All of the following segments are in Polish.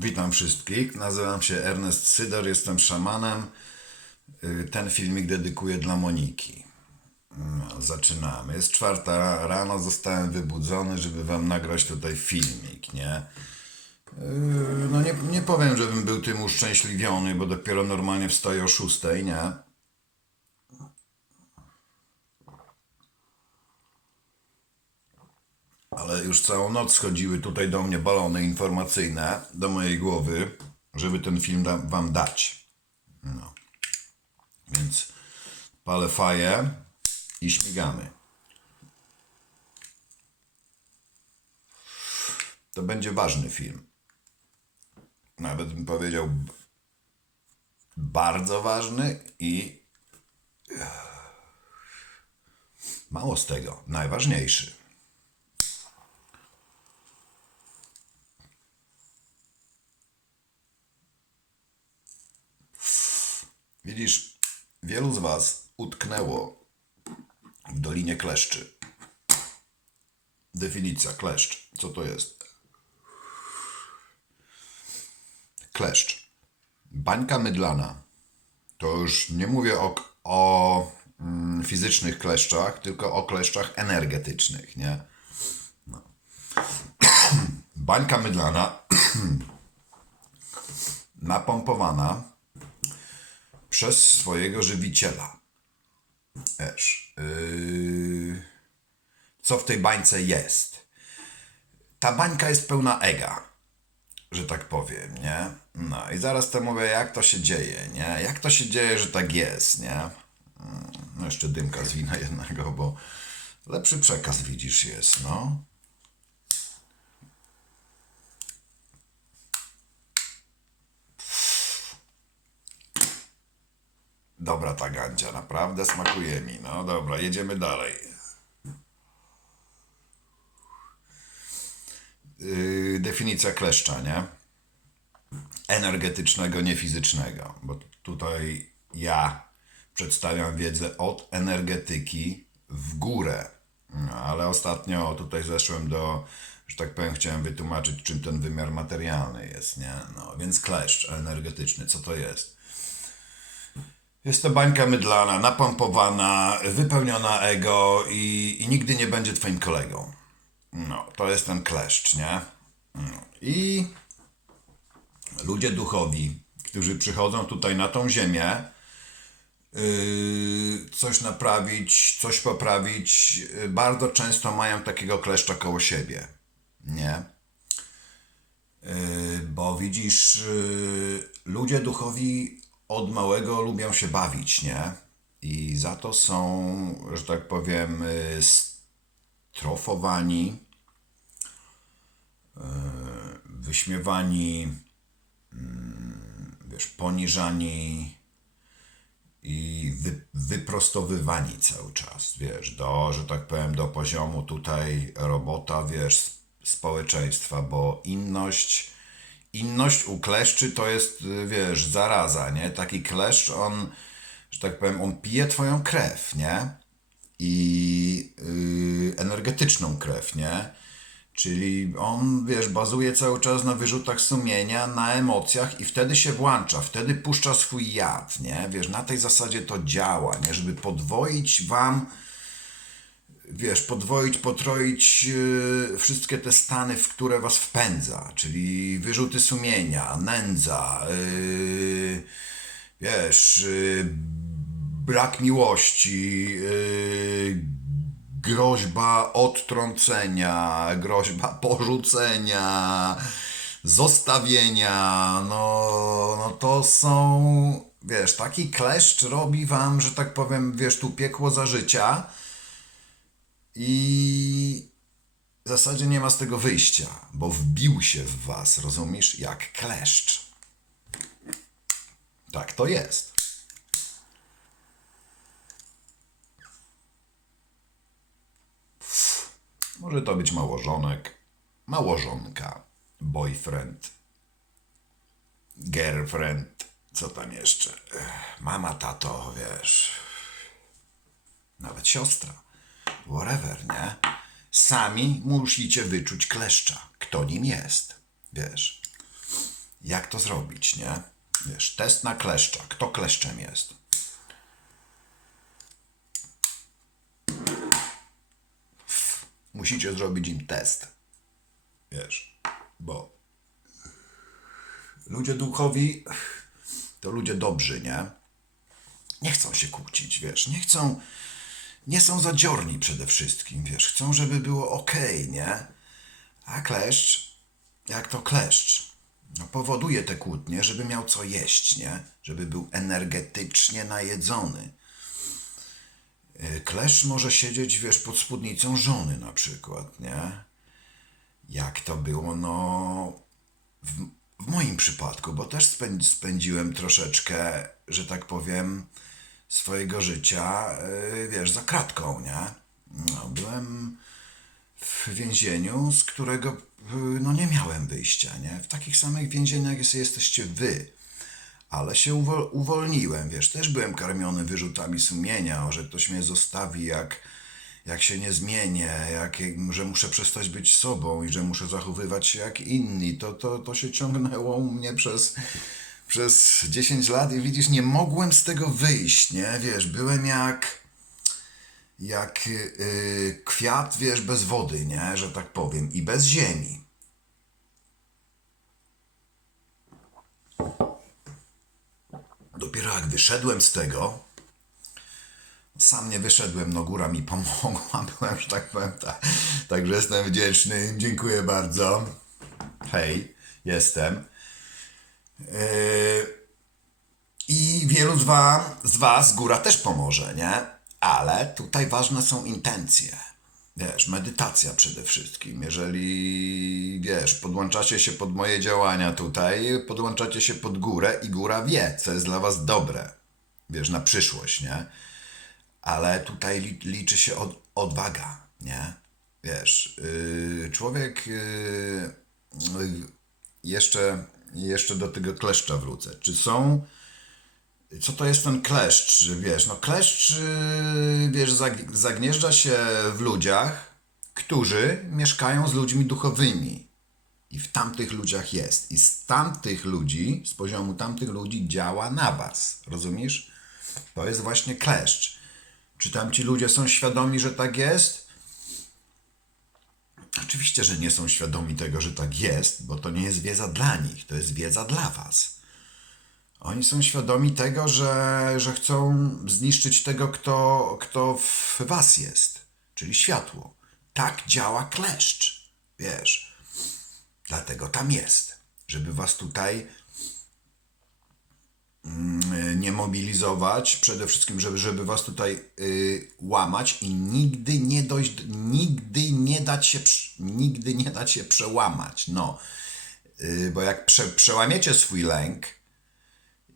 Witam wszystkich. Nazywam się Ernest Sydor, jestem szamanem. Y, Ten filmik dedykuję dla Moniki. No, zaczynamy. Jest czwarta rano, zostałem wybudzony, żeby wam nagrać tutaj filmik, nie? Yy, No nie, nie powiem, żebym był tym uszczęśliwiony, bo dopiero normalnie wstaję o szóstej, nie? Ale już całą noc schodziły tutaj do mnie balony informacyjne, do mojej głowy, żeby ten film da, wam dać. No. Więc palę faję i śmigamy. To będzie ważny film. Nawet bym powiedział bardzo ważny i mało z tego, najważniejszy. Widzisz, wielu z Was utknęło w Dolinie Kleszczy. Definicja kleszcz. Co to jest? Kleszcz. Bańka mydlana. To już nie mówię o, o mm, fizycznych kleszczach, tylko o kleszczach energetycznych, nie? No. Bańka mydlana napompowana przez swojego żywiciela. Wiesz, yy, co w tej bańce jest? Ta bańka jest pełna ega, że tak powiem, nie? No i zaraz to mówię, jak to się dzieje, nie? Jak to się dzieje, że tak jest, nie? Mm, No jeszcze dymka z wina jednego, bo lepszy przekaz widzisz jest, no. Dobra ta gandzia, naprawdę smakuje mi. No dobra, jedziemy dalej. Yy, definicja kleszcza, nie? Energetycznego, nie fizycznego. Bo tutaj ja przedstawiam wiedzę od energetyki w górę. No, ale ostatnio tutaj zeszłem do, że tak powiem, chciałem wytłumaczyć, czym ten wymiar materialny jest, nie? No, więc kleszcz energetyczny, co to jest? Jest to bańka mydlana, napompowana, wypełniona ego i, i nigdy nie będzie twoim kolegą. No, to jest ten kleszcz, nie? No. I ludzie duchowi, którzy przychodzą tutaj na tą ziemię, yy, coś naprawić, coś poprawić, yy, bardzo często mają takiego kleszcza koło siebie, nie? Yy, bo widzisz, yy, ludzie duchowi od małego lubią się bawić, nie? I za to są, że tak powiem, yy, strofowani, yy, wyśmiewani, mm, wiesz, poniżani i wy, wyprostowywani cały czas, wiesz, do, że tak powiem, do poziomu tutaj robota, wiesz, społeczeństwa, bo inność, inność u kleszczy to jest, y, wiesz, zaraza, nie? Taki kleszcz, on, że tak powiem, on pije twoją krew, nie? I yy, energetyczną krew, nie? Czyli on, wiesz, bazuje cały czas na wyrzutach sumienia, na emocjach i wtedy się włącza, wtedy puszcza swój jad, nie? Wiesz, na tej zasadzie to działa, nie? Żeby podwoić wam, wiesz, podwoić, potroić yy, wszystkie te stany, w które was wpędza, czyli wyrzuty sumienia, nędza, yy, wiesz, yy, brak miłości, yy, groźba odtrącenia, groźba porzucenia, zostawienia, no, no to są, wiesz, taki kleszcz robi wam, że tak powiem, wiesz, tu piekło za życia i w zasadzie nie ma z tego wyjścia, bo wbił się w was, rozumiesz, jak kleszcz. Tak to jest. Może to być małżonek, małżonka, boyfriend, girlfriend, co tam jeszcze? Mama, tato, wiesz, nawet siostra, whatever, nie? Sami musicie wyczuć kleszcza, kto nim jest, wiesz. jak to zrobić, nie? Wiesz, test na kleszcza. Kto kleszczem jest? Musicie zrobić im test. Wiesz, bo ludzie duchowi to ludzie dobrzy, nie? Nie chcą się kłócić, wiesz, nie chcą, nie są zadziorni przede wszystkim, wiesz, chcą, żeby było ok, nie? A kleszcz, jak to kleszcz, no powoduje te kłótnie, żeby miał co jeść, nie? Żeby był energetycznie najedzony. Y, Kleszcz może siedzieć, wiesz, pod spódnicą żony na przykład, nie? Jak to było, no, w, w moim przypadku, bo też spę- spędziłem troszeczkę, że tak powiem, swojego życia, y, wiesz, za kratką, nie? No, byłem w więzieniu, z którego y, no, nie miałem wyjścia, nie? W takich samych więzieniach jest- jesteście wy. Ale się uwol- uwolniłem, wiesz, też byłem karmiony wyrzutami sumienia, że ktoś mnie zostawi, jak, jak się nie zmienię, jak, że muszę przestać być sobą i że muszę zachowywać się jak inni. To, to, to się ciągnęło u mnie przez, przez 10 lat i widzisz, nie mogłem z tego wyjść, nie? Wiesz, byłem jak jak yy, kwiat, wiesz, bez wody, nie? Że tak powiem, i bez ziemi. Dopiero jak wyszedłem z tego, sam nie wyszedłem, no góra mi pomogła, byłem, że tak powiem, tak, także jestem wdzięczny, dziękuję bardzo. Hej, jestem. Yy, i wielu z, wam, z Was góra też pomoże, nie? Ale tutaj ważne są intencje. Wiesz, medytacja przede wszystkim. Jeżeli, wiesz, podłączacie się pod moje działania tutaj, podłączacie się pod górę i góra wie, co jest dla Was dobre. Wiesz, na przyszłość, nie? Ale tutaj li, liczy się od, odwaga, nie? Wiesz, yy, człowiek yy, yy, jeszcze, jeszcze do tego kleszcza wrócę. Czy są co to jest ten kleszcz, wiesz, no kleszcz, yy, wiesz, zag- zagnieżdża się w ludziach, którzy mieszkają z ludźmi duchowymi. I w tamtych ludziach jest. I z tamtych ludzi, z poziomu tamtych ludzi działa na was. Rozumiesz? To jest właśnie kleszcz. Czy tamci ludzie są świadomi, że tak jest? Oczywiście, że nie są świadomi tego, że tak jest, bo to nie jest wiedza dla nich, to jest wiedza dla was. Oni są świadomi tego, że, że chcą zniszczyć tego, kto, kto w was jest, czyli światło. Tak działa kleszcz, wiesz. Dlatego tam jest, żeby was tutaj nie mobilizować, przede wszystkim, żeby, żeby was tutaj y, łamać i nigdy nie dojść, nigdy nie dać się, nigdy nie dać się przełamać, no. Y, bo jak prze, przełamiecie swój lęk,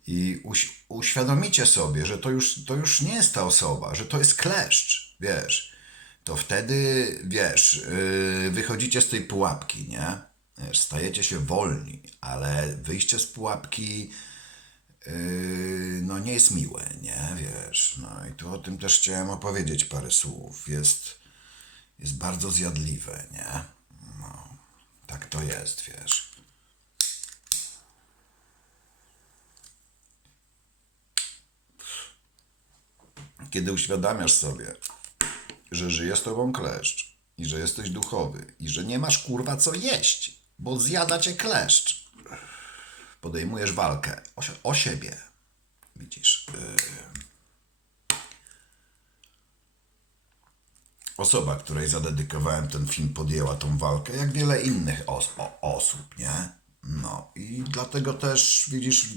i uś, uświadomicie sobie, że to już, to już nie jest ta osoba, że to jest kleszcz, wiesz, to wtedy, wiesz, yy, wychodzicie z tej pułapki, nie? Wiesz, stajecie się wolni, ale wyjście z pułapki no nie jest miłe, nie? Wiesz, no i tu o tym też chciałem opowiedzieć parę słów. Jest, jest bardzo zjadliwe, nie? No, tak to jest, wiesz. Kiedy uświadamiasz sobie, że żyje z tobą kleszcz i że jesteś duchowy i że nie masz kurwa co jeść, bo zjada cię kleszcz, podejmujesz walkę o, o siebie. Widzisz. Yy... Osoba, której zadedykowałem ten film, podjęła tą walkę, jak wiele innych os- osób, nie? No i dlatego też, widzisz,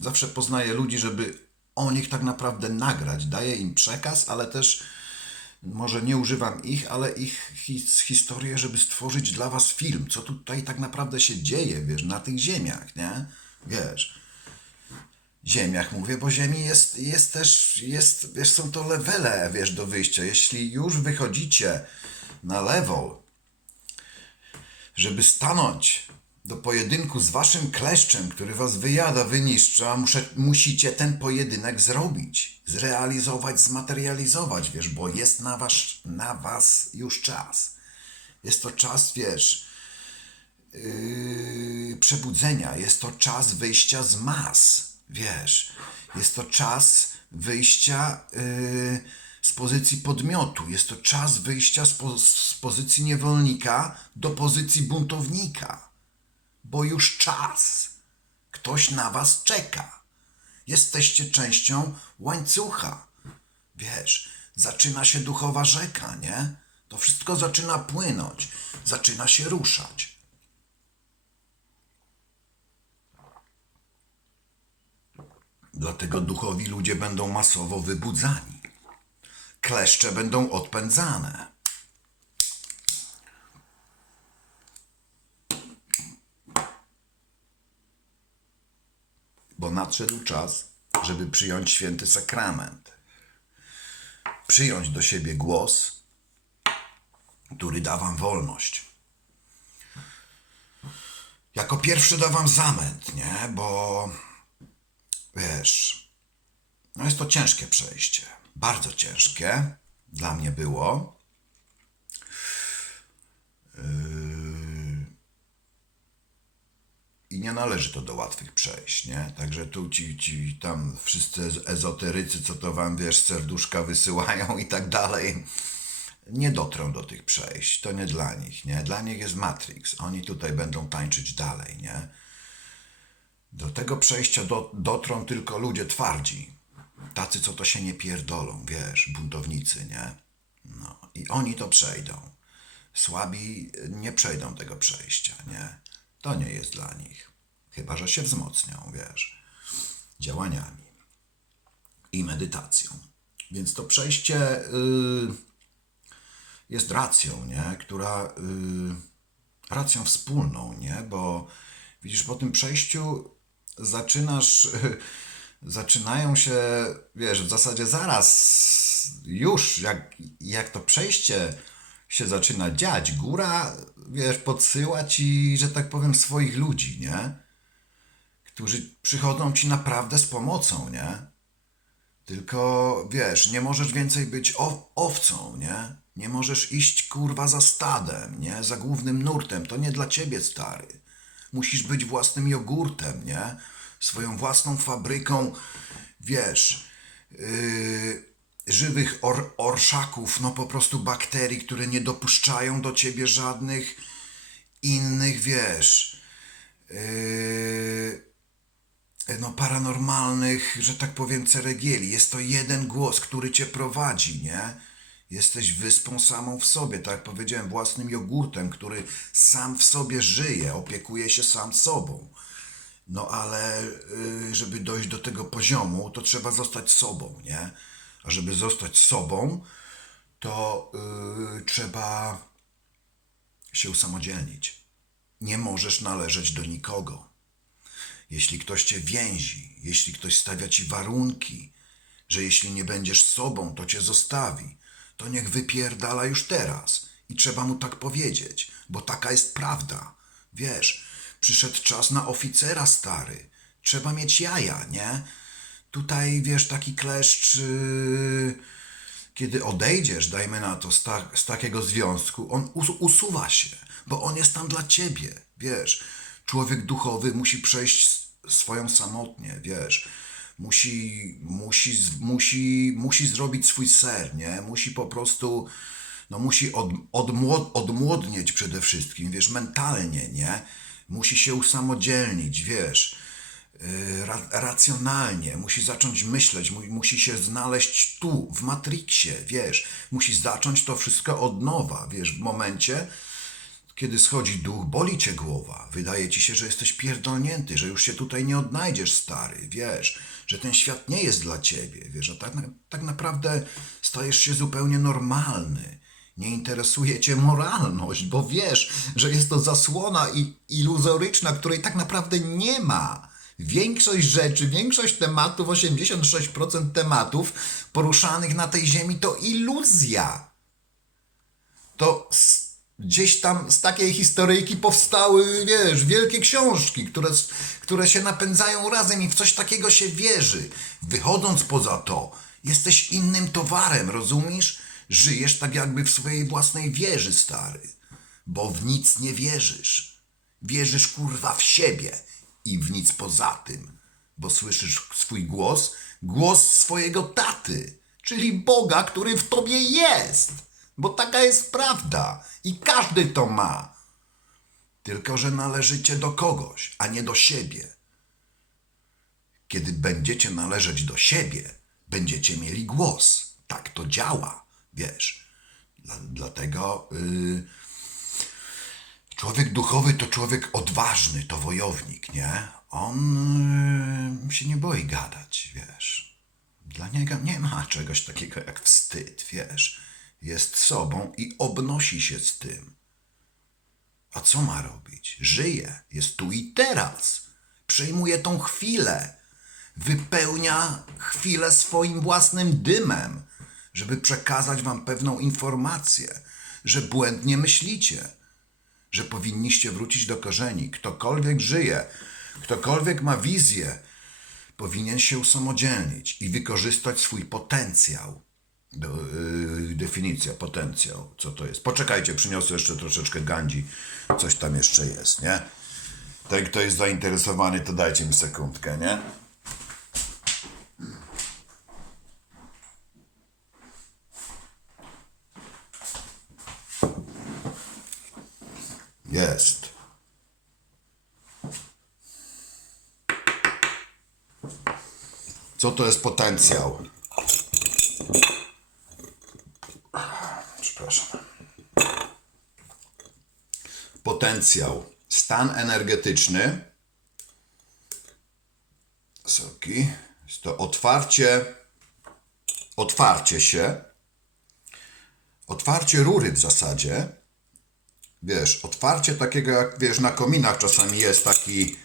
zawsze poznaję ludzi, żeby o nich tak naprawdę nagrać. Daję im przekaz, ale też może nie używam ich, ale ich his, historię, żeby stworzyć dla was film, co tutaj tak naprawdę się dzieje, wiesz, na tych ziemiach, nie? Wiesz, ziemiach mówię, bo ziemi jest, jest też, jest, wiesz, są to levele, wiesz, do wyjścia. Jeśli już wychodzicie na level, żeby stanąć do pojedynku z waszym kleszczem, który was wyjada, wyniszcza, muszę, musicie ten pojedynek zrobić, zrealizować, zmaterializować, wiesz, bo jest na was, na was już czas. Jest to czas, wiesz, yy, przebudzenia, jest to czas wyjścia z mas, wiesz. Jest to czas wyjścia y, z pozycji podmiotu, jest to czas wyjścia z, po, z pozycji niewolnika do pozycji buntownika, bo już czas. Ktoś na was czeka. Jesteście częścią łańcucha. Wiesz, zaczyna się duchowa rzeka, nie? To wszystko zaczyna płynąć, zaczyna się ruszać. Dlatego duchowi ludzie będą masowo wybudzani. Kleszcze będą odpędzane. Bo nadszedł czas, żeby przyjąć święty sakrament. Przyjąć do siebie głos, który da wam wolność. Jako pierwszy da wam zamęt, nie? Bo wiesz, no jest to ciężkie przejście. Bardzo ciężkie. Dla mnie było. Yy, Nie należy to do łatwych przejść, nie? Także tu ci, ci tam wszyscy ez- ezoterycy, co to wam, wiesz, serduszka wysyłają i tak dalej, nie dotrą do tych przejść. To nie dla nich, nie? Dla nich jest Matrix. Oni tutaj będą tańczyć dalej, nie? Do tego przejścia do, dotrą tylko ludzie twardzi. Tacy, co to się nie pierdolą, wiesz, buntownicy, nie? No i oni to przejdą. Słabi nie przejdą tego przejścia, nie? To nie jest dla nich. Chyba, że się wzmocnią, wiesz, działaniami i medytacją. Więc to przejście yy, jest racją, nie? Która yy, racją wspólną, nie? Bo widzisz, po tym przejściu zaczynasz, zaczynają się, wiesz, w zasadzie zaraz, już jak, jak to przejście się zaczyna dziać, góra, wiesz, podsyła ci, że tak powiem, swoich ludzi, nie? Którzy przychodzą ci naprawdę z pomocą, nie? Tylko wiesz, nie możesz więcej być ow- owcą, nie? Nie możesz iść kurwa za stadem, nie? Za głównym nurtem. To nie dla ciebie, stary. Musisz być własnym jogurtem, nie? Swoją własną fabryką, wiesz, yy, żywych or- orszaków, no po prostu bakterii, które nie dopuszczają do ciebie żadnych innych, wiesz, yy, no, paranormalnych, że tak powiem, ceregieli. Jest to jeden głos, który cię prowadzi, nie? Jesteś wyspą samą w sobie, tak jak powiedziałem, własnym jogurtem, który sam w sobie żyje, opiekuje się sam sobą. No ale y, żeby dojść do tego poziomu, to trzeba zostać sobą, nie? A żeby zostać sobą, to y, trzeba się usamodzielnić. Nie możesz należeć do nikogo jeśli ktoś cię więzi, jeśli ktoś stawia ci warunki, że jeśli nie będziesz sobą, to cię zostawi, to niech wypierdala już teraz. I trzeba mu tak powiedzieć, bo taka jest prawda. Wiesz, przyszedł czas na oficera stary. Trzeba mieć jaja, nie? Tutaj, wiesz, taki kleszcz, yy, kiedy odejdziesz, dajmy na to, z, ta, z takiego związku, on us, usuwa się, bo on jest tam dla ciebie, wiesz. Człowiek duchowy musi przejść swoją samotnie, wiesz. Musi, musi, musi, musi zrobić swój ser, nie? Musi po prostu, no musi od, odmłod, odmłodnieć przede wszystkim, wiesz, mentalnie, nie? Musi się usamodzielnić, wiesz y, ra, racjonalnie, musi zacząć myśleć, mu, musi się znaleźć tu, w Matrixie, wiesz, musi zacząć to wszystko od nowa, wiesz, w momencie, kiedy schodzi duch, boli cię głowa, wydaje ci się, że jesteś pierdolnięty, że już się tutaj nie odnajdziesz, stary, wiesz, że ten świat nie jest dla ciebie, wiesz, że tak, tak naprawdę stajesz się zupełnie normalny. Nie interesuje cię moralność, bo wiesz, że jest to zasłona i iluzoryczna, której tak naprawdę nie ma. Większość rzeczy, większość tematów, 86% tematów poruszanych na tej ziemi to iluzja to gdzieś tam z takiej historyjki powstały, wiesz, wielkie książki, które, które się napędzają razem i w coś takiego się wierzy. Wychodząc poza to, jesteś innym towarem, rozumiesz? Żyjesz tak jakby w swojej własnej wieży, stary, bo w nic nie wierzysz. Wierzysz kurwa w siebie i w nic poza tym, bo słyszysz swój głos, głos swojego taty, czyli Boga, który w tobie jest. Bo taka jest prawda i każdy to ma. Tylko, że należycie do kogoś, a nie do siebie. Kiedy będziecie należeć do siebie, będziecie mieli głos. Tak to działa, wiesz. Dla, dlatego yy, człowiek duchowy to człowiek odważny, to wojownik, nie? On yy, się nie boi gadać, wiesz. Dla niego nie ma czegoś takiego jak wstyd, wiesz. Jest sobą i obnosi się z tym. A co ma robić? Żyje, jest tu i teraz. Przejmuje tą chwilę. Wypełnia chwilę swoim własnym dymem, żeby przekazać wam pewną informację, że błędnie myślicie, że powinniście wrócić do korzeni. Ktokolwiek żyje, ktokolwiek ma wizję, powinien się usamodzielnić i wykorzystać swój potencjał. Yy, definicja, potencjał, co to jest. Poczekajcie, przyniosę jeszcze troszeczkę gandzi, coś tam jeszcze jest, nie? Ten, kto jest zainteresowany, to dajcie mi sekundkę, nie? Jest. Co to jest potencjał? Potencjał. Stan energetyczny. Soki. To otwarcie. Otwarcie się. Otwarcie rury w zasadzie. Wiesz, otwarcie takiego jak wiesz, na kominach czasami jest taki.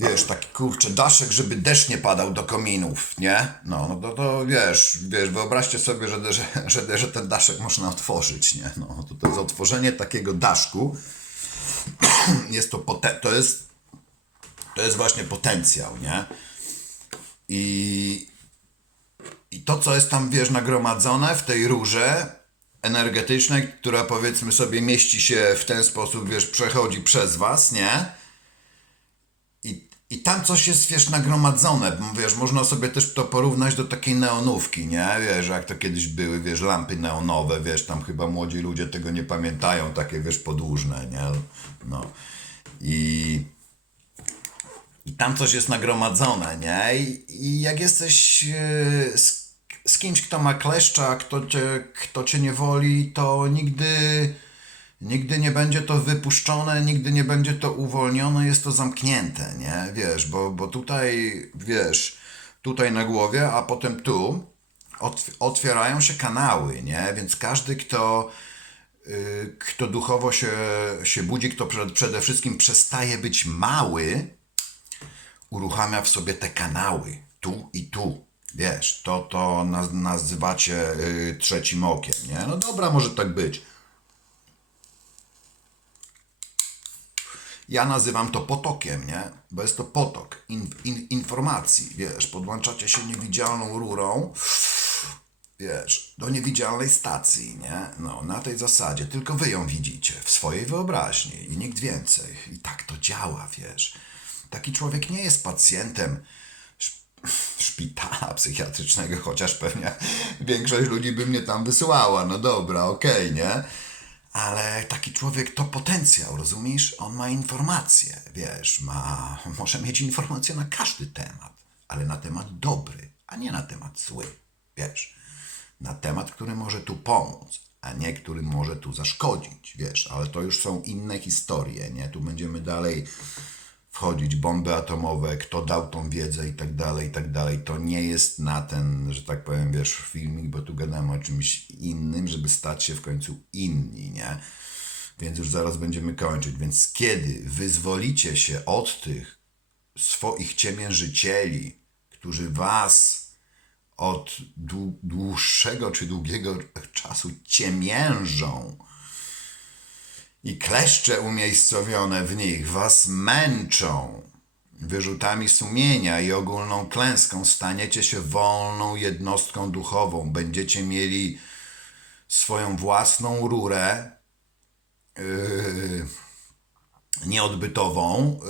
Wiesz, taki kurczę daszek, żeby deszcz nie padał do kominów, nie? No, no to, to wiesz, wiesz, wyobraźcie sobie, że, że, że, że ten daszek można otworzyć, nie? No, to, to jest otworzenie takiego daszku. Jest to, to jest, to jest właśnie potencjał, nie? I, I to, co jest tam, wiesz, nagromadzone w tej rurze energetycznej, która powiedzmy sobie mieści się w ten sposób, wiesz, przechodzi przez was, nie? I, tam coś jest, wiesz, nagromadzone. Wiesz, można sobie też to porównać do takiej neonówki, nie? Wiesz, jak to kiedyś były, wiesz, lampy neonowe, wiesz, tam chyba młodzi ludzie tego nie pamiętają, takie, wiesz, podłużne, nie? No. I, i tam coś jest nagromadzone, nie? I, i jak jesteś e, z, z kimś, kto ma kleszcza, kto cię, kto cię nie woli, to nigdy Nigdy nie będzie to wypuszczone, nigdy nie będzie to uwolnione, jest to zamknięte, nie? Wiesz, bo, bo tutaj, wiesz, tutaj na głowie, a potem tu otw- otwierają się kanały, nie? Więc każdy, kto, y, kto duchowo się, się budzi, kto przed, przede wszystkim przestaje być mały, uruchamia w sobie te kanały, tu i tu. Wiesz, to, to naz- nazywacie y, trzecim okiem, nie? No dobra, może tak być. Ja nazywam to potokiem, nie? Bo jest to potok in, in, informacji, wiesz, podłączacie się niewidzialną rurą, wiesz, do niewidzialnej stacji, nie? No, na tej zasadzie, tylko wy ją widzicie, w swojej wyobraźni i nikt więcej. I tak to działa, wiesz. Taki człowiek nie jest pacjentem szp- szpitala psychiatrycznego, chociaż pewnie większość ludzi by mnie tam wysyłała, no dobra, okej, nie? Ale taki człowiek to potencjał, rozumiesz? On ma informacje, wiesz, ma, może mieć informacje na każdy temat, ale na temat dobry, a nie na temat zły, wiesz. Na temat, który może tu pomóc, a nie który może tu zaszkodzić, wiesz, ale to już są inne historie, nie? Tu będziemy dalej wchodzić, bomby atomowe, kto dał tą wiedzę i tak dalej, i tak dalej. To nie jest na ten, że tak powiem, wiesz, filmik, bo tu gadamy o czymś innym, żeby stać się w końcu inni, nie? Więc już zaraz będziemy kończyć. Więc kiedy wyzwolicie się od tych swoich ciemiężycieli, którzy was od dłu- dłuższego czy długiego czasu ciemiężą, i kleszcze umiejscowione w nich was męczą. Wyrzutami sumienia i ogólną klęską staniecie się wolną jednostką duchową. Będziecie mieli swoją własną rurę, yy, nieodbytową,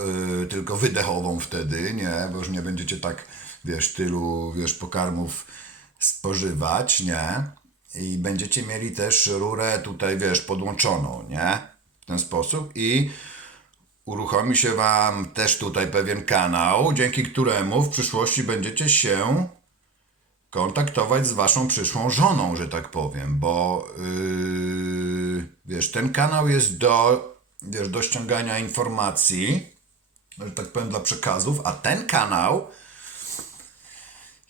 yy, tylko wydechową wtedy, nie, bo już nie będziecie tak, wiesz, tylu, wiesz, pokarmów spożywać, nie, i będziecie mieli też rurę tutaj, wiesz, podłączoną, nie, w ten sposób i uruchomi się Wam też tutaj pewien kanał, dzięki któremu w przyszłości będziecie się kontaktować z Waszą przyszłą żoną, że tak powiem, bo yy, wiesz, ten kanał jest do, wiesz, do ściągania informacji, że tak powiem, dla przekazów, a ten kanał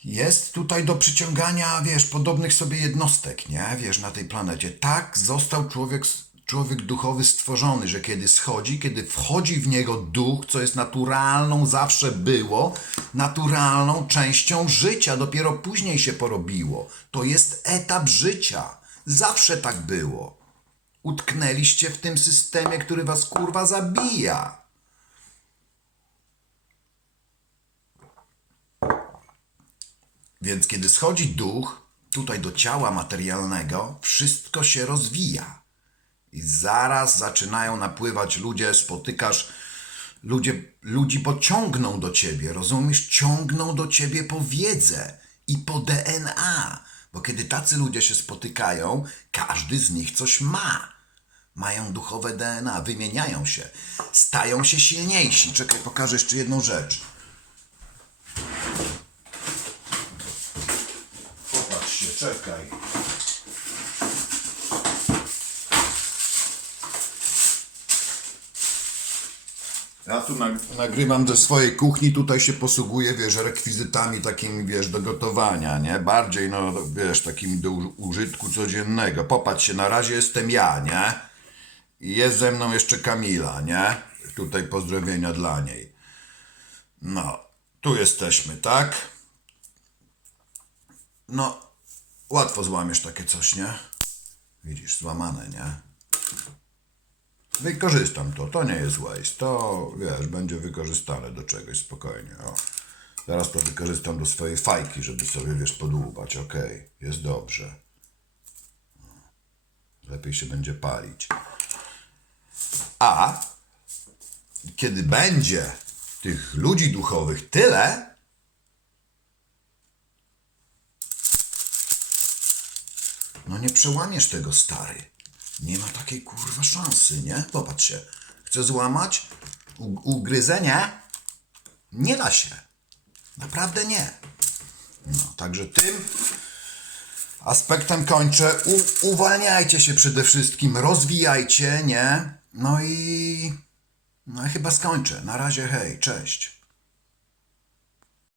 jest tutaj do przyciągania, wiesz, podobnych sobie jednostek, nie? Wiesz, na tej planecie. Tak został człowiek, człowiek duchowy stworzony, że kiedy schodzi, kiedy wchodzi w niego duch, co jest naturalną, zawsze było, naturalną częścią życia, dopiero później się porobiło. To jest etap życia. Zawsze tak było. Utknęliście w tym systemie, który was kurwa zabija. Więc kiedy schodzi duch tutaj do ciała materialnego, wszystko się rozwija. I zaraz zaczynają napływać ludzie, spotykasz ludzie, ludzi, bo ciągną do ciebie, rozumiesz? Ciągną do ciebie po wiedzę i po DNA. Bo kiedy tacy ludzie się spotykają, każdy z nich coś ma. Mają duchowe DNA, wymieniają się, stają się silniejsi. Czekaj, pokażę jeszcze jedną rzecz. Popatrz się, czekaj. Ja tu nag- nagrywam ze swojej kuchni, tutaj się posługuję, wiesz, rekwizytami takimi, wiesz, do gotowania, nie? Bardziej, no, wiesz, takimi do użytku codziennego. Popatrz się, na razie jestem ja, nie? I jest ze mną jeszcze Kamila, nie? Tutaj pozdrowienia dla niej. No, tu jesteśmy, tak? No, łatwo złamiesz takie coś, nie? Widzisz, złamane, nie? Wykorzystam to, to nie jest waste, to wiesz, będzie wykorzystane do czegoś spokojnie. O. Zaraz to wykorzystam do swojej fajki, żeby sobie, wiesz, podłubać, okej, jest dobrze. Lepiej się będzie palić. A kiedy będzie tych ludzi duchowych tyle, no nie przełamiesz tego, stary. Nie ma takiej kurwa szansy, nie? Popatrz się. Chcę złamać? U- ugryzenie? Nie da się. Naprawdę nie. No, także tym aspektem kończę. U- uwalniajcie się przede wszystkim, rozwijajcie, nie? No i. No i chyba skończę. Na razie, hej, cześć.